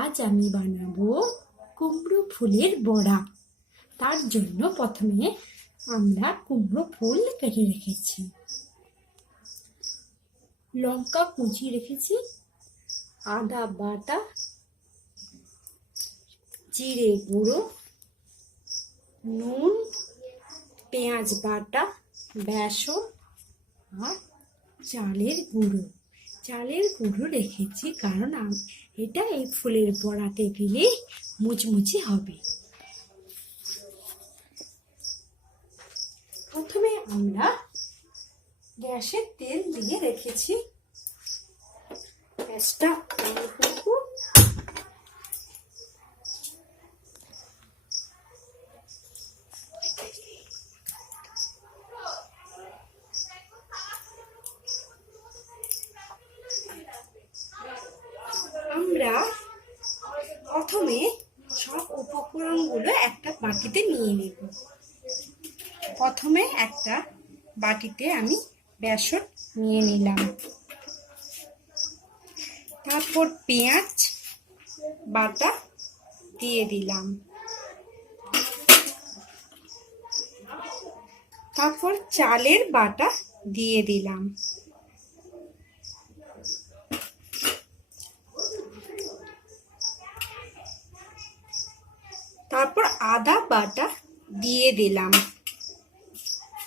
আজ আমি বানাবো কুমড়ো ফুলের বড়া। তার জন্য প্রথমে আমরা কুমড়ো ফুল কেটে রেখেছি, লঙ্কা কুচি রেখেছি, আদা বাটা, জিরে গুঁড়ো, নুন, পেঁয়াজ বাটা, বেসন আর চালের গুঁড়ো রেখেছি, কারণ এটা এই ফুলের বড়াতে দিলে মুচমুচে হবে। প্রথমে আমরা গ্যাসে তেল দিয়ে রেখেছি, গ্যাসটা অন করব। আমরা প্রথমে সব উপকরণগুলো একটা বাটিতে নিয়ে নেব। প্রথমে একটা বাটিতে আমি বেসন নিয়ে নিলাম, তারপর পেঁয়াজ বাটা দিয়ে দিলাম, তারপর চালের বাটা দিয়ে দিলাম, তারপর আদা বাটা দিয়ে দিলাম,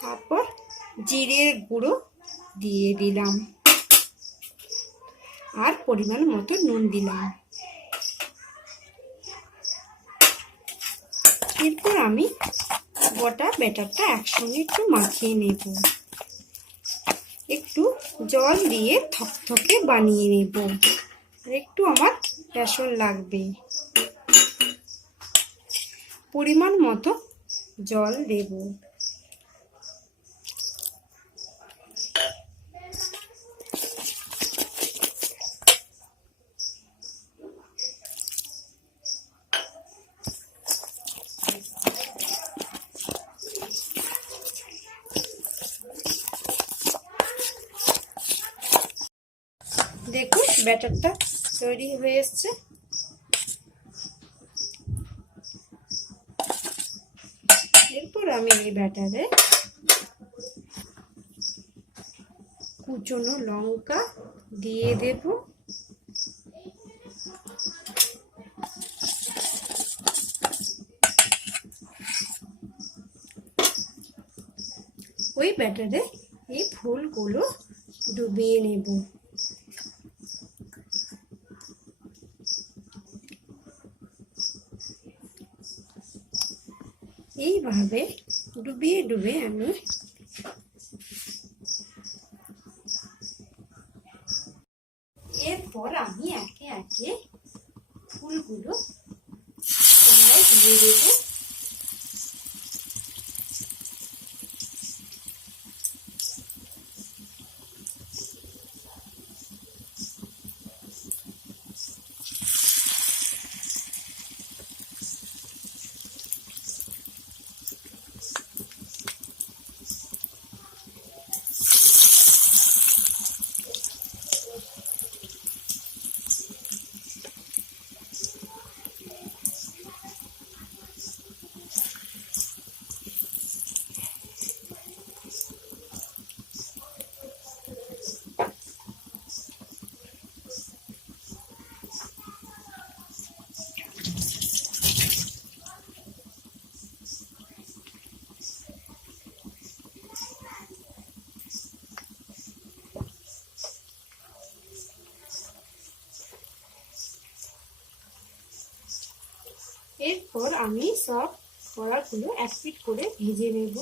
তারপর জিরের গুঁড়ো দিয়ে দিলাম আর পরিমাণ মতো নুন দিলাম। এরপর আমি গোটা ব্যাটারটা একসঙ্গে একটু মাখিয়ে নেব, একটু জল দিয়ে থকথকে বানিয়ে নেব। আর একটু আমার বেসন লাগবে, পরিমাণ মতো জল দেব। দেখুন ব্যাটারটা তৈরি হয়ে এসছে। এরপর আমি এই ব্যাটারে কুচনো লঙ্কা দিয়ে দেব, ওই ব্যাটারে এই ফুলগুলো ডুবিয়ে নেব। এইভাবে ডুবিয়ে ডুবিয়ে আমি এরপর আমি একে একে ফুলগুলো কড়াইয়ে দিয়ে দেবো। এরপর আমি সব বড়াগুলো এক পিঠ করে ভেজে নেব।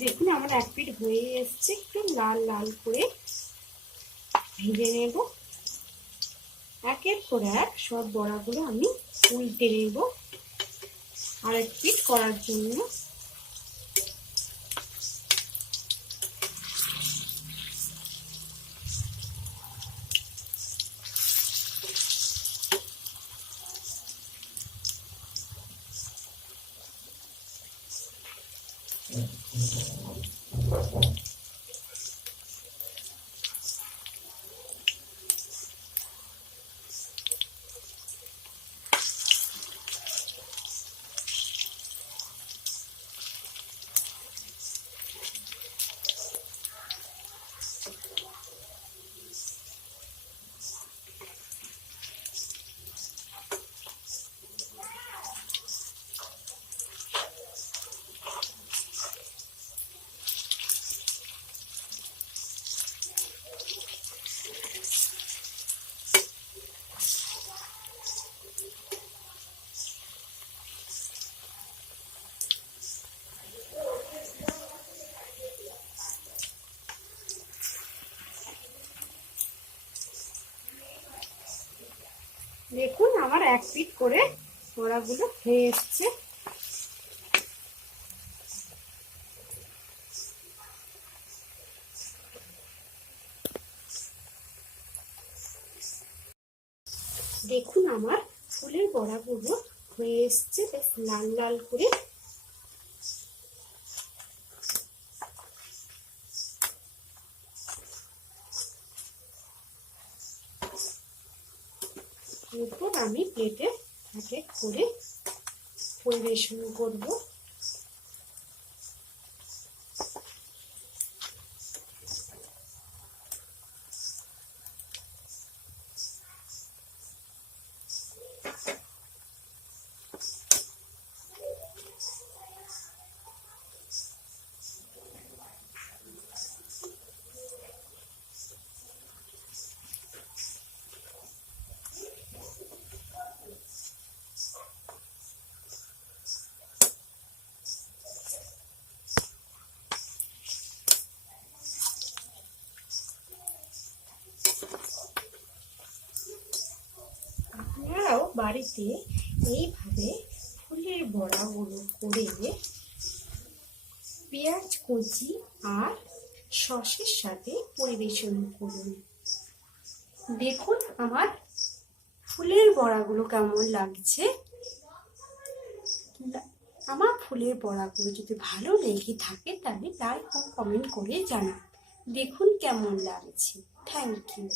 দেখুন আমার এক পিঠ হয়ে এসছে, একটু লাল লাল করে ভেজে নেব। একের পর এক সব বড়াগুলো আমি উল্টে নেব আর এক পিঠ করার জন্য। দেখুন আমার এক পিঠ করে বড়াগুলো হয়ে এসছে। দেখুন আমার ফুলের বড়াগুলো হয়ে এসছে বেশ লাল লাল করে। এরপর আমি প্লেটে এক এক করে পরিবেশন করব। আপনারাও বাড়িতে এইভাবে ফুলের বড়াগুলো করে পেঁয়াজ কুচি আর সসের সাথে পরিবেশন করুন। দেখুন আমার ফুলের বড়াগুলো কেমন লাগছে। আমার ফুলের বড়াগুলো যদি ভালো লেগে থাকে তাহলে লাইক ও কমেন্ট করে জানান। দেখুন কেমন লাগছে। Thank you.